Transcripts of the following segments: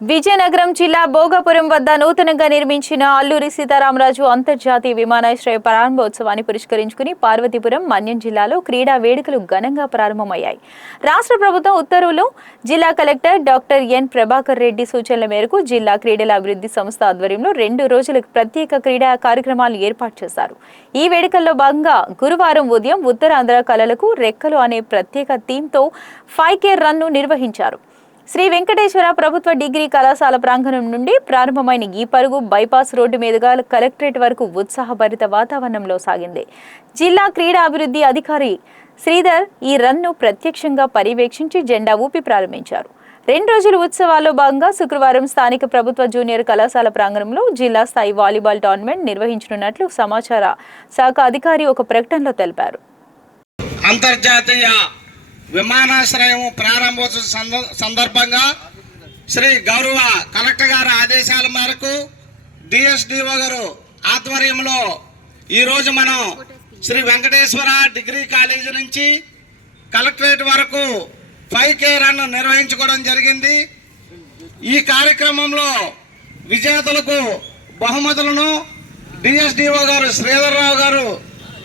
విజయనగరం జిల్లా భోగాపురం వద్ద నూతనంగా నిర్మించిన అల్లూరి సీతారామరాజు అంతర్జాతీయ విమానాశ్రయ ప్రారంభోత్సవాన్ని పురస్కరించుకుని పార్వతీపురం మన్యం జిల్లాలో క్రీడా వేడుకలు ఘనంగా ప్రారంభమయ్యాయి. రాష్ట్ర ప్రభుత్వం ఉత్తర్వులు జిల్లా collector doctor N Prabhakar Reddy సూచనల మేరకు జిల్లా క్రీడల అభివృద్ధి సంస్థ ఆధ్వర్యంలో 2 రోజుల ప్రత్యేక క్రీడా కార్యక్రమాలు ఏర్పాటు చేశారు. ఈ వేడుకల్లో భాగంగా గురువారం ఉదయం ఉత్తరాంధ్ర కళలకు రెక్కలు అనే ప్రత్యేక థీమ్తో 5K రన్ను నిర్వహించారు. శ్రీ వెంకటేశ్వర ప్రభుత్వ డిగ్రీ కళాశాల ప్రాంగణం నుండి ప్రారంభమైన ఈ పరుగు బైపాస్ రోడ్డు మీదుగా కలెక్టరేట్ వరకు ఉత్సాహభరిత వాతావరణంలో సాగింది. జిల్లా క్రీడా అభివృద్ధి అధికారి శ్రీధర్ ఈ రన్ను ప్రత్యక్షంగా పర్యవేక్షించి జెండా ఊపి ప్రారంభించారు. 2 రోజుల ఉత్సవాల్లో భాగంగా శుక్రవారం స్థానిక ప్రభుత్వ జూనియర్ కళాశాల ప్రాంగణంలో జిల్లా స్థాయి వాలీబాల్ టోర్నమెంట్ నిర్వహించనున్నట్లు సమాచార శాఖ అధికారి ఒక ప్రకటనలో తెలిపారు. అంతర్జాతీయ విమానాశ్రయం ప్రారంభోత్సవ సందర్భంగా శ్రీ గౌరవ కలెక్టర్ గారి ఆదేశాల మేరకు డిఎస్డిఓ గారు ఆధ్వర్యంలో ఈరోజు మనం శ్రీ వెంకటేశ్వర డిగ్రీ కాలేజీ నుంచి కలెక్టరేట్ వరకు 5K రన్ నిర్వహించుకోవడం జరిగింది. ఈ కార్యక్రమంలో విజేతలకు బహుమతులను డిఎస్డిఓ గారు శ్రీధర్రావు గారు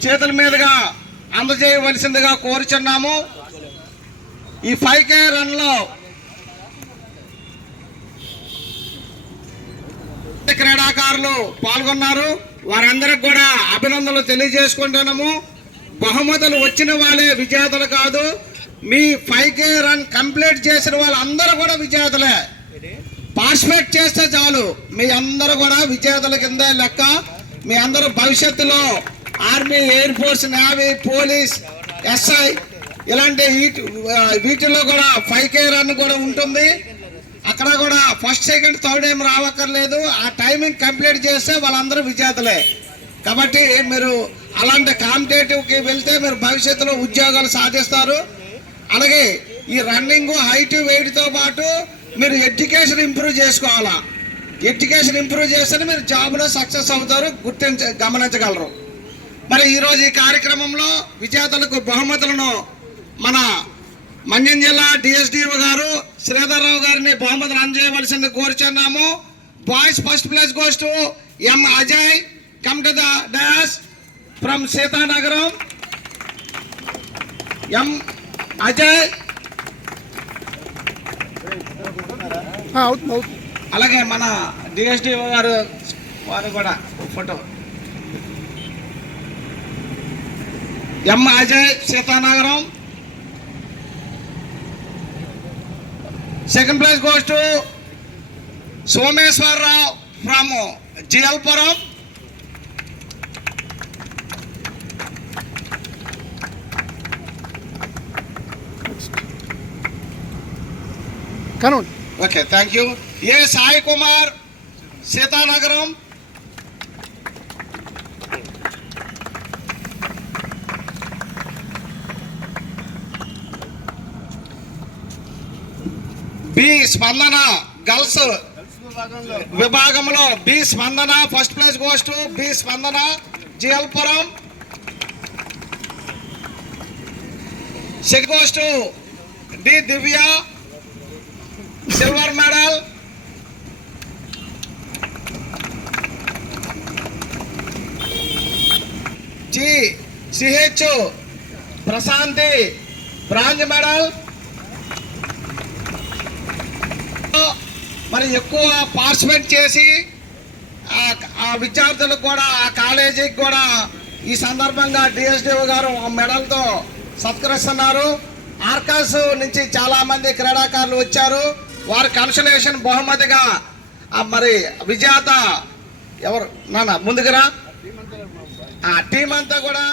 చేతుల మీదుగా అందజేయవలసిందిగా కోరుచున్నాము. ఈ 5K రన్లో క్రీడాకారులు పాల్గొన్నారు. వారందరికి కూడా అభినందనలు తెలియజేసుకుంటున్నాము. బహుమతులు వచ్చిన వాళ్ళే విజేతలు కాదు, మీ 5K రన్ కంప్లీట్ చేసిన వాళ్ళందరూ కూడా విజేతలే. పార్టిసిపేట్ చేస్తే చాలు, మీ అందరూ కూడా విజేతల కింద లెక్క. మీ అందరూ భవిష్యత్తులో army, air force, navy, police, SI ఇలాంటి వీటిల్లో కూడా 5K రన్ కూడా ఉంటుంది. అక్కడ కూడా ఫస్ట్, సెకండ్, థర్డ్ ఏం రావక్కర్లేదు. ఆ టైమింగ్ కంప్లీట్ చేస్తే వాళ్ళందరూ విజేతలే. కాబట్టి మీరు అలాంటి కాంపిటేటివ్కి వెళ్తే మీరు భవిష్యత్తులో ఉద్యోగాలు సాధిస్తారు. అలాగే ఈ రన్నింగ్, హైట్, వెయిట్తో పాటు మీరు ఎడ్యుకేషన్ ఇంప్రూవ్ చేసుకోవాలా. ఎడ్యుకేషన్ ఇంప్రూవ్ చేస్తే మీరు జాబ్లో సక్సెస్ అవుతారు, గమనించగలరు. మరి ఈరోజు ఈ కార్యక్రమంలో విజేతలకు బహుమతులను మన మన్యం జిల్లా డిఎస్డిఓ గారు శ్రీధర్రావు గారిని బహుమతులు అందజేయవలసింది కోరుచున్నాము. Boys first place goes to M Ajay. Come to the dais from Sitanagaram. M Ajay. అలాగే మన డిఎస్డిఓ గారు వారు కూడా photo. M Ajay, Sitanagaram. Second place goes to Someshwar Rao from Jalpuram. Kanun. Okay, thank you. A. Sai Kumar, Sitanagram. B Spandana girls విభాగంలో B Spandana first place goes to B Spandana, Jiyalpuram. Second goes to D Divya, silver medal. G CH Prashanti, bronze medal. మరి ఎక్కువ participate చేసి ఆ విద్యార్థులకు కూడా, ఆ కాలేజీకి కూడా ఈ సందర్భంగా డిఎస్డిఓ గారు మెడల్తో సత్కరిస్తున్నారు. ఆర్కాస్ నుంచి చాలామంది క్రీడాకారులు వచ్చారు. వారి కన్సలేషన్ బహుమతిగా మరి విజేత ఎవరు నాన్న ముందుకురా, ఆ టీం అంతా కూడా